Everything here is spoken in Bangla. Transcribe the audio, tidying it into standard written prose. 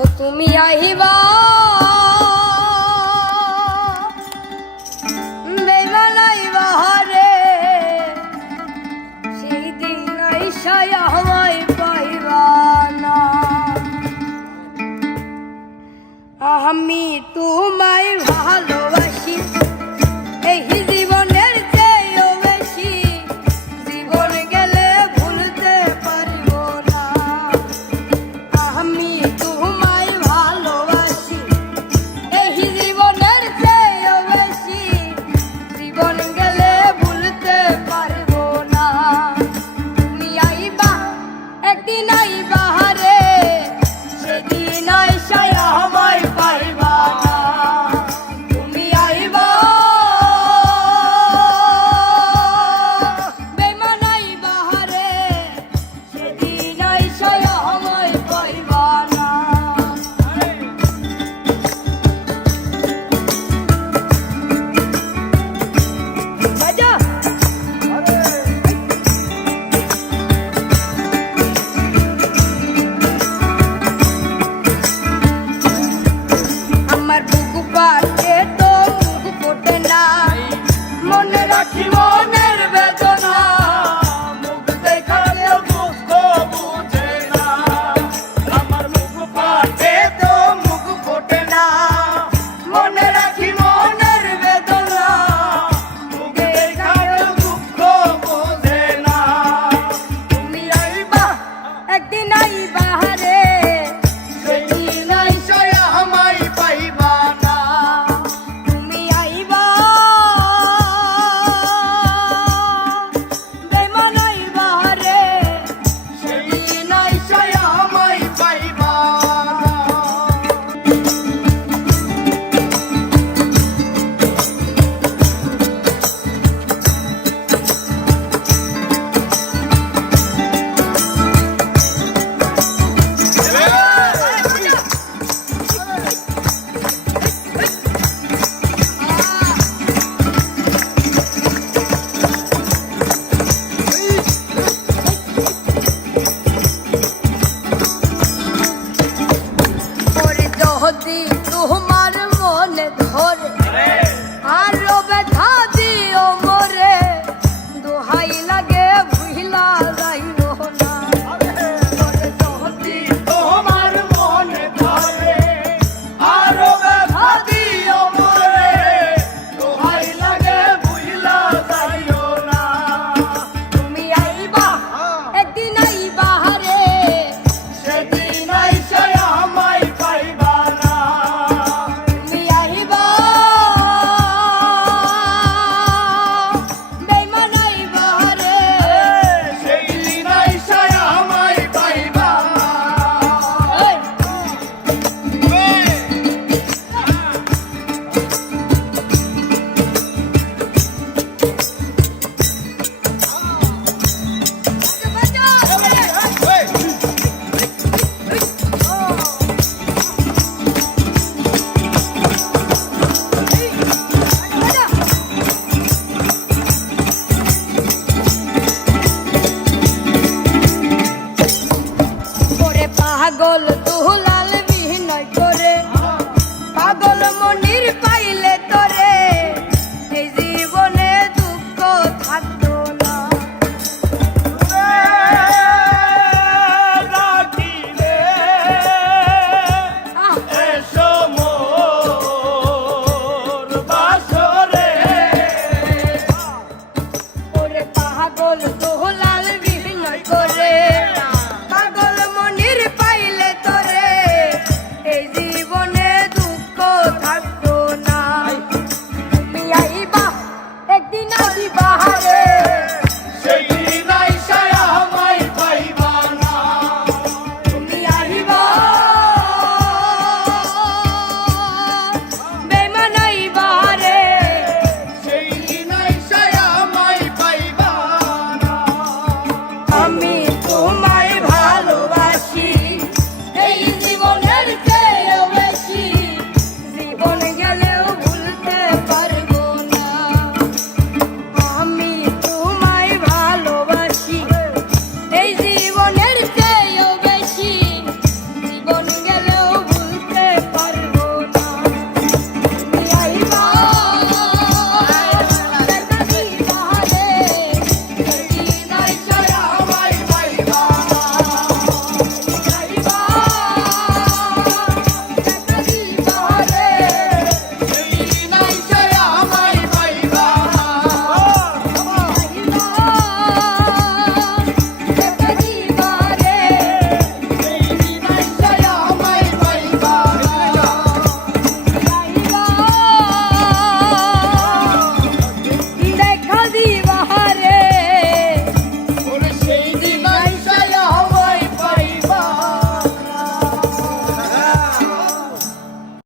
ও তুমি আহিবা বেমানাইবা রে সেই দিন আইসায় আমায় পাইবা না। আমি তোমায় ভালোবাসি এই জীবনের চেয়েও বেশি, জীবন গেলে ভুলতে পারব না। আমি তোমায় ভালোবাসি এই জীবনের চেয়েও বেশি, জীবন গেলে ভুলতে পারব না। তুমি আইবা একদিন আইবা রে সেদিন আইসায় আমায় পাইবা না। তুমি আইবা বেমানাইবা রে সেদিন আইসায় আমায় পাইবা না। বাজা আমার বুকু পাতে তো মুখ ফোটে না, মনে রাখি মনের বেদনা, মুখ দেখালেও দুঃখ বুঝে না। আমার মুখ পাতে তো মুখ ফোটে না, মনে রাখি মনের বেদনা, মুখ দেখালেও দুঃখ বুঝে না। তুমি আইবা একদিন আইবা রে সেদিন আইসায় আমায় পাইবা না। তুমি আইবা বেমানাইবা রে সেদিন আইসায় আমায় পাইবা না। ওরে যদি তোমার মনে ধরে আরো ব্যথা দিও মোরে, দোহাই লাগে ভুইলা যাইও না। ওরে যদি তোমার মনে ধরে আরো ব্যথা দিও মোরে, দোহাই লাগে ভুইলা যাইও না। তুমি আইবা একদিন আইবা রে সেদিন আইসায় আমায় পাইবা না। তুমি আইবা বেমানাইবা রে সেদিন আইসায় আমায় পাইবা না। ওরে পাগল তুলা